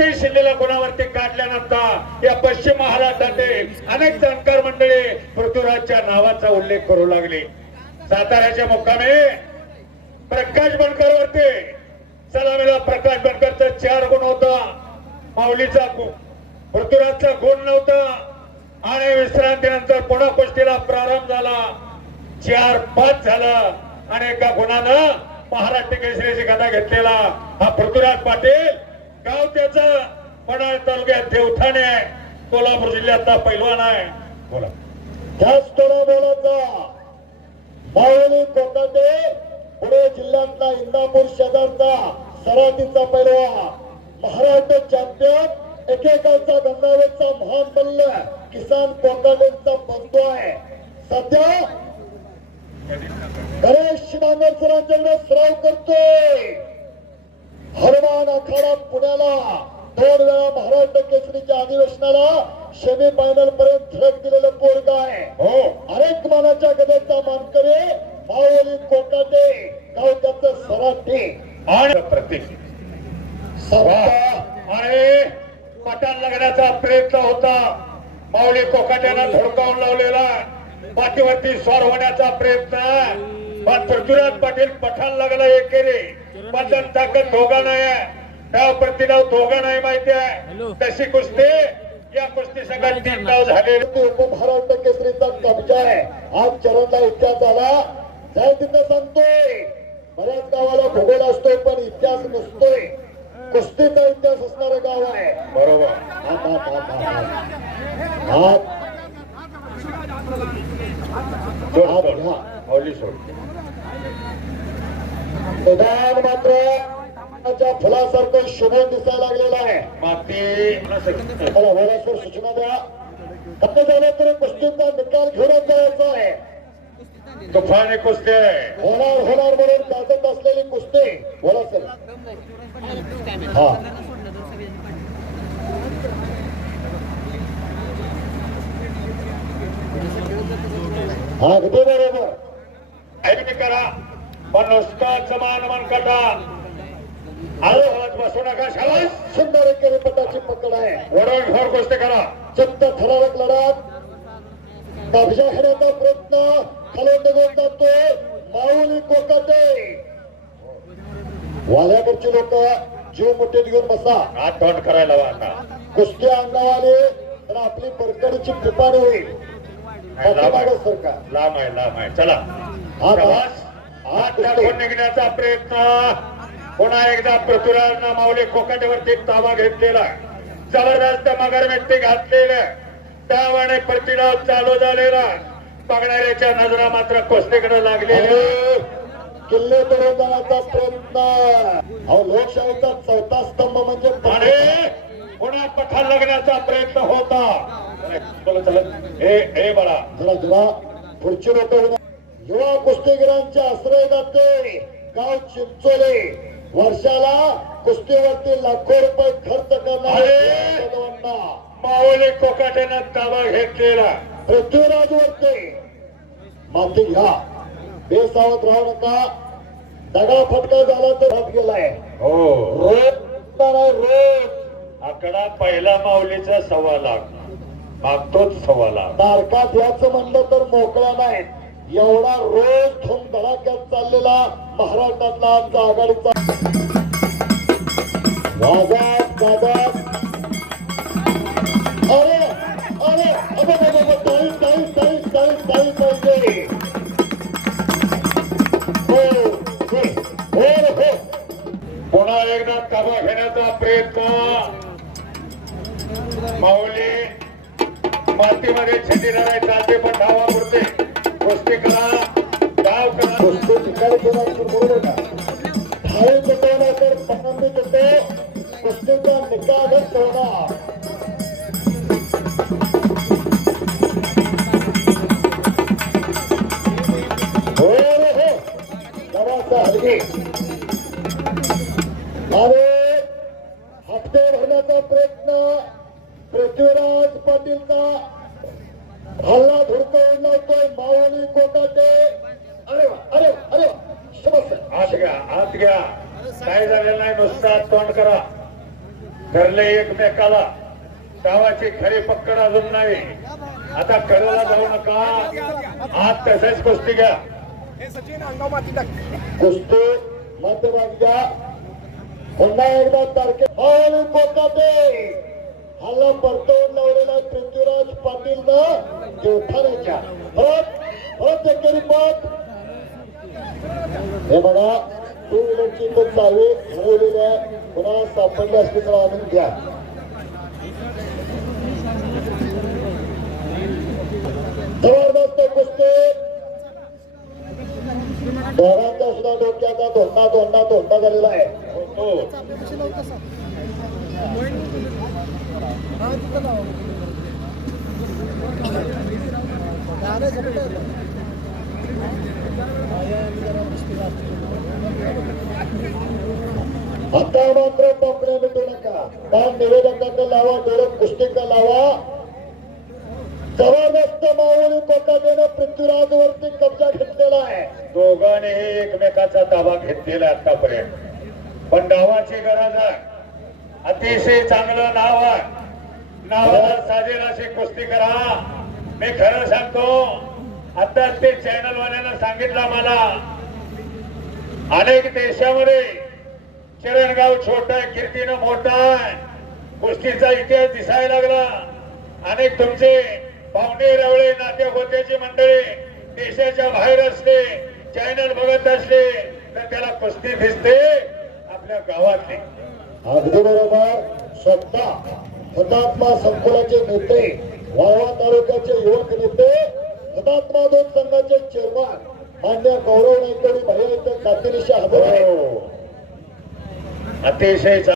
अक्षय शिंदेला गुणावरती काढल्यानंतर या पश्चिम महाराष्ट्रातील अनेक जाणकार मंडळी पृथ्वीराजच्या नावाचा उल्लेख करू लागले. साताऱ्याच्या मुक्कामे प्रकाश बनकर वरती सलामीला प्रकाश बनकरचा चार गुण होता. माऊलीचा गुण पृथ्वीराजचा गुण नव्हता. आणि विश्रांतीनंतर पुन्हा कुस्तीला प्रारंभ झाला. चार पाच झाला. आणि एका गुणानं महाराष्ट्र केसरीची गदा घेतलेला हा पृथ्वीराज पाटील गाव त्याचं पडाळ तालुक्यात देवठाणे आहे. कोल्हापूर जिल्ह्यातला पैलवान आहे. बोला. त्याच थोडा बोलायचा माऊली कोकाटे पुणे जिल्ह्यातला इंदापूर शेजारचा सराटीचा पैलवा महाराष्ट्र चॅम्पियन एकेकाचा गंगावेचा महान बल्ल किसान कोकाटेचा बंधू आहे. सध्या गणेश डांगर सराव करतोय. हनुमान आखाडा पुण्याला दोन वेळा महाराष्ट्र केसरीच्या अधिवेशनाला सेमी फायनल पर्यंत धडक दिलेलं पोरग आहे. हो. अनेक मानाच्या गदेचा मानकरी माऊली कोकाटे गाव त्याचं सराटे आणि प्रतीक. आणि पटान लागण्याचा प्रयत्न होता. माऊली कोकाट्यानं धडकावून लावलेला. पाठीवरती स्वार होण्याचा प्रयत्न. पण पृथ्वीराज पाटील पठाण लागला एकेरी. पण ताकद दोघा नाही आहे. त्या प्रतिडाव दोघा नाही माहिती आहे. तशी कुस्ती? या कुस्ती संघात तीन डाव झालेले. ते उपमहाराष्ट्र केसरीचा कब्जा आहे. आज चरणला इतिहास झाला. जाय तिथं सांगतोय बऱ्याच गावाला भूगोल असतोय पण इतिहास नसतोय. कुस्तीचा इतिहास असणारं गाव आहे. बरोबर. हात, हात, हात, हात, प्रधान मात्र फुलासारखं शुभन दिसायला लागलेलं आहे. माती. वरासवर सूचना द्या. फक्त झालं कुस्तीचा निकाल घेऊनच जायचा आहे. तुफानी कुस्ती आहे. होणार होणार म्हणून गाजत असलेली कुस्ती. बोला सर. हा. हा अगदी बरोबर. ऐकणी करा पण नुसतं समान मन कटा आलो हवत बसू नका शाबास सुंदर एकेरी पटाची पकड आहे. वडवून घोर गोष्टी करा. चक्क ठराविक लढत. कब्जा घेण्याचा प्रयत्न. खाली निघून जातोय माऊली कोकाटे. वाल्याकडची लोक जीव मुठीत घेऊन बसा. हात तोंड करायला आता. कुस्ती अंगावाले तर आपली परकडीची टिपाणी होईल. सरकार. लांब आहे लांब आहे. चला. हात टाकून निघण्याचा प्रयत्न? पुन्हा एकदा पृथ्वीराजनं माऊली कोकाटेवरती ताबा घेतलेला जबरदस्त मगर व्यक्ती घातलेल्या त्यावेळेने प्रतिडाव चालू झालेला बघणाऱ्याच्या नजरा मात्र कुस्तीकडे लागलेल्या किल्ले तोडून जाण्याचा प्रयत्न. अहो लोकशाहीचा चौथा स्तंभ म्हणजे आणि पुन्हा पठाण लागण्याचा प्रयत्न होता. हे हे बळा जरा जरा. पुढची लोक युवा कुस्तीगिरांचे आश्रय जाते गाव चिंचोले. वर्षाला कुस्तीवरती लाखो रुपये खर्च करणारे माऊली कोकाट्यानं ताबा घेतलेला. पृथ्वीराज वरते माती घ्या. बेसावत राहू नका. दगा फटका झाला तर हात गेलाय. हो. रोज रोज. आकडा पहिला माऊलीचा सव्वा लाख. मागतोच सव्वा लाख. तारकात याचं म्हणलं तर मोकळ्या नाहीत. एवढा रोज धूम धडाक्यात चाललेला महाराष्ट्रातला आमचा आघाडीचा. वाजत गाजत अरे अरे अबे अबे, ताई ताई ताई ताई ताई पाहिजे हो हो हो पुन्हा एकदा ताबा घेण्याचा प्रयत्न. माऊली मातीमध्ये छेटी लढाई ते पण धावा पुरते. रस्ते करा गाव करा. रस्ते ठिकाणी तर बरोबर का? थाळी चटवला तर पसंती होते कुस्तीचा निकालच ठेवणार हो रे हो. हो. नवाचा हलगी हप्ते भरण्याचा प्रयत्न पृथ्वीराज पाटीलचा. हल्ला धुडकवून लावतोय माऊली कोटाटे अरे वा अरे वा अरे वा. समजलं आत घ्या आत घ्या. काय झालेलं नाही नुसता तोंड करा. ठरले एकमेकाला. गावाची खरी पक्कड अजून नाही. आता कडेला जाऊ नका. आत तसेच कुस्ती घ्या. कुस्ती मध्यभाग्या पुन्हा एकदा तारखे. आणि कोकाटे हल्ला परतवून लावलेला पृथ्वीराज पाटील ना देवठाण्याच्या परत परत एकेरी पद हे बघा टू व्हीलरची तो चालू हरवलेली आहे पुन्हा सापडली असली तर आणून घ्या. जबरदस्त कुस्ती. दोघांचा सुद्धा डोक्याचा धोंडा धोंडा झालेला आहे. हो आता मात्र पंपण्या भेटू नका. कान निवेदकाचं लावा डोळ्यात कुस्तीका लावा. जबरदस्त माऊली कोकाटेनं पृथ्वीराज वरती केलं आतापर्यंत. पण नावाची गरज आहे. अतिशय चांगलं नाव आहे. नावाला साजेल असे कुस्ती करा. मी खरं सांगतो आता ते चॅनल सांगितलं मला. अनेक देशामध्ये चिरणगाव छोटा आहे कीर्तीनं मोठा आहे. कुस्तीचा इतिहास दिसायला लागला. अनेक तुमचे पाहुणे रवळे नाते होत्याची मंडळी देशाच्या बाहेर असले चॅनल बघत असले तर त्याला कुस्ती दिसते आपल्या गावातले. अगदी बरोबर स्वतः हुतात्मा संकुलाचे नेते वाळवा तालुक्याचे युवक नेते हुतात्मा दोन संघाचे चेअरमन मान्य गौरव नायकवडी भैया इथे खात्रीशी हजर. अतिशय